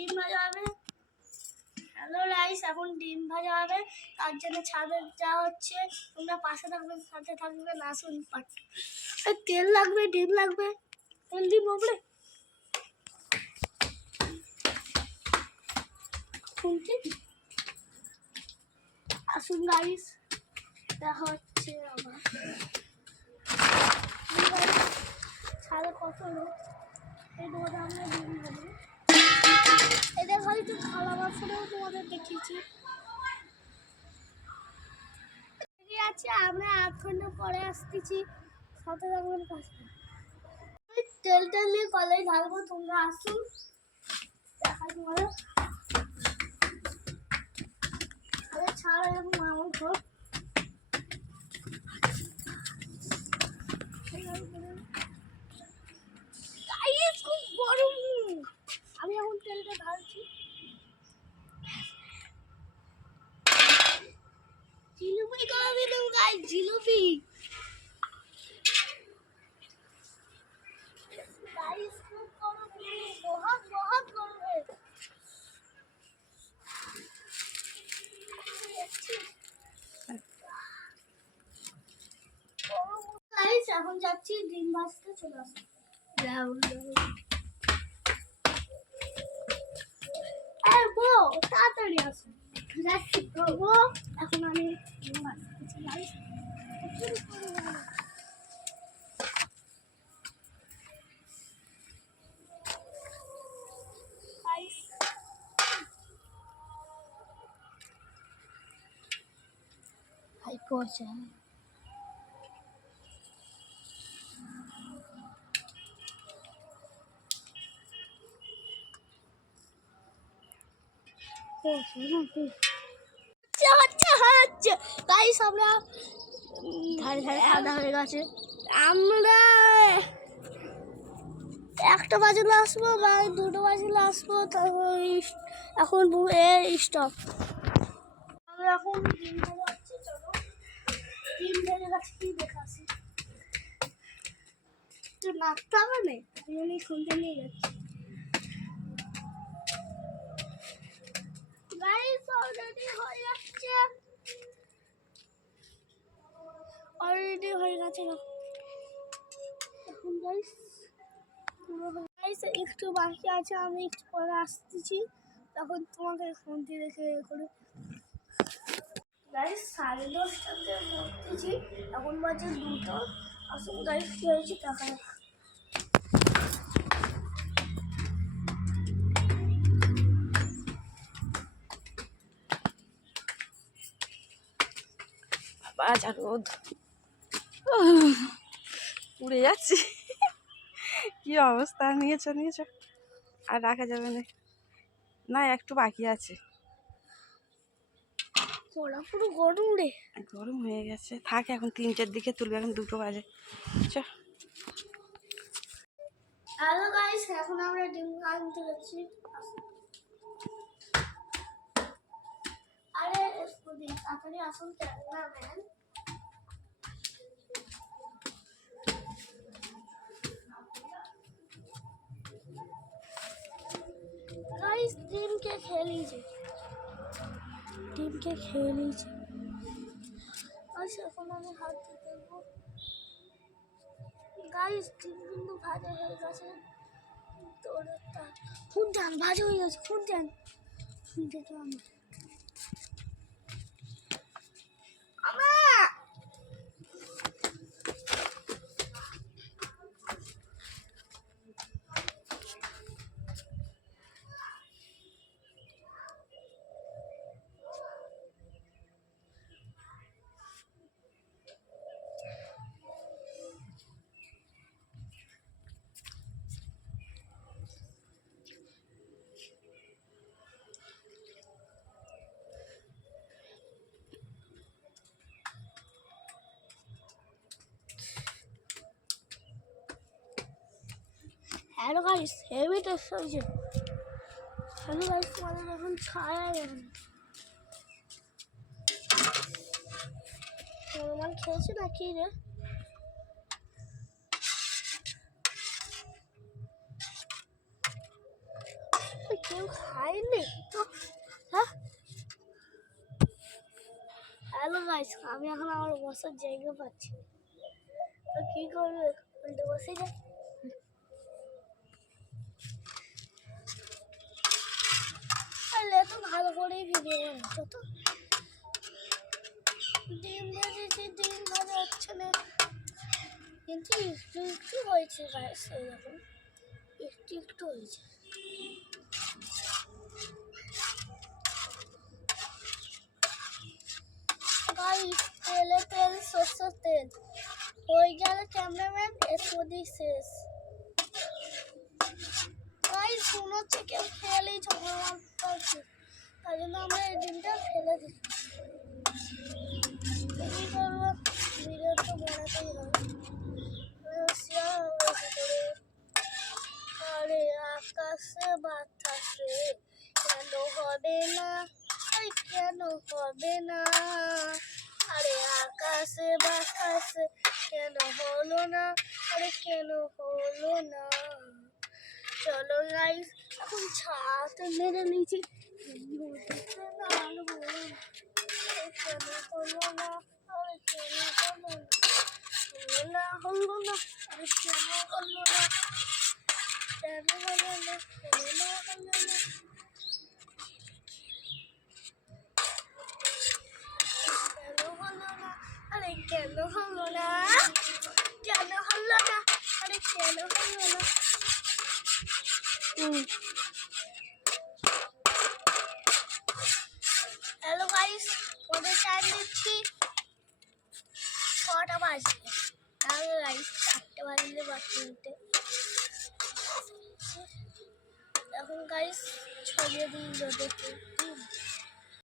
ডিম ভাজা হবে। হ্যালো গাইস, এখন ডিম ভাজা হবে, তার জন্য ছাদে যাওয়া হচ্ছে। তোমরা পাশে থাকবে, সাথে থাকবে, না শুন পাট। তেল লাগবে, ডিম লাগবে, তেল ডিম হবে। শুনছি, আসুন গাইস, দেখা হচ্ছে আমার ছাদে কত লোক। এই রোদ আমরা ডিম ভাজবো। এদের হয়তো খাওয়া বাসনেও তোমাদের দেখিয়েছি। আছে, আমরা 8 ঘন্টা পরে আসতেছি, সাথে থাকবেন পাশে। তেলটা নিয়ে কলাই ঢালবো, তোমরা আসুন, দেখা তোমাদের ছাড়া এরকম আমার ঘর। খুব গরম। আমি এখন তেলটা ঢালছি। জিলিপি করে দিলাম গাইস, জিলিপি। गाइस खूब गरम है, बहुत बहुत गरम है। गाइस এখন যাচ্ছি ডিম ভাজতে, চলে আসো। এই বো, তাড়াতাড়ি আসো। যাচ্ছি তো বো, এখন আমি ডিম ভাজতেছি গাইস। भाई पहुंचा है। গাইস আমরা ধারে ধারে খাওয়া হয়ে গেছে। আমরা 1টা বাজলে আসবো বা 2টা বাজলে আসবো, তারপর এখন স্টপ। আমরা এখন ডিম ভাজা হচ্ছে, চলো ডিম ভেজে গেছে, কি দেখাচ্ছি। একটু নাচতে হবে না, আমি শুনতে নিয়ে যাচ্ছি। গাইস অলরেডি হয়ে যাচ্ছে, অলরেডি হয়ে গেছে। এখন গাইস একটু বাকি আছে, আমি একটু পরে আসতেছি, তখন তোমাকে ফোন দিয়ে রেখে করে। গাইস 10:30টাতে পড়তেছি, এখন বাজে 2টা। আসুন গাইস, কি হয়েছে দেখা। বাজা রোদ, উড়ে যাচ্ছে। কি অবস্থা, নিয়েছো নিয়েছো, আর রাখা যাবে না, না একটু বাকি আছে। পোড়া পুরো গরম রে, গরম হয়ে গেছে, থাক এখন 3টার দিকে তুলবে, এখন 2টো বাজে। চল। হ্যালো গাইস, এখন আমরা ডিম আনতে যাচ্ছি। আরে তাড়াতাড়ি আসুন, ক্যামেরাম্যান। गाइस टीम के खेल लीजिए, टीम के खेल लीजिए। अच्छा এখন আমি হাত দিতে দেবো। গাইস টিম কিন্তু ভাজা হয়ে গেছে, তোরটা খুব জান ভাজা হয়ে গেছে, খুব জান শুনতে তো আমি हेलो गाइस, हेवी टेस्ट হয়েছে। हेलो गाइस, তোমাদের এখন ছায়া দেন। তোমার খেয়েছে নাকি রে? কেউ খায়নি তো। হ্যাঁ, হ্যালো গাইস, আমি এখন আমার বসার জায়গা পাচ্ছি না। তো কি করবে, উল্টে বসে যায়। তাহলে তো ভালো করেই ভিডিও বানাচ্ছো তো। ডিম ভেজেছি, ডিম ভাজা হচ্ছে না, কিন্তু একটু একটু হয়েছে গাইস, এরকম একটু একটু হয়েছে। গাইস, তেলে তেল, সরষের তেল হয়ে গেলে ক্যামেরাম্যান এর মধ্যেই শেষ। গাইস মনে হচ্ছে কেউ খেলেই ঝগড়া মারতে, তাই জন্য আমরা এই ডিমটা ফেলে দিচ্ছি। কি করবো, ভিডিও তো বানাতেই হবে, শেয়ার হবে ভিতরে। আরে আকাশে বাতাসে কেন হবে না, আরে কেন হবে না, আরে আকাশে বাতাসে কেন হলো না, আরে কেন হলো না। চলো গাইস, এখন ছাদ মেরে নিয়েছি, নদীতে নামবো, কেন হলো না, আরে কেন হলো না, হলো না, আরে কেন হলো না, কেন হলো না, হলো না, হলো না, কেন হলো না, আরে কেন হলো না, কেন হলো না, আরে কেন হলো না। হ্যালো গাইস, ওদের টাইম দিচ্ছি 6টা বাজে। হ্যালো গাইস, 4টে বাজলে 5 মিনিটে। এখন গাইস ছড়িয়ে দিই রোদে,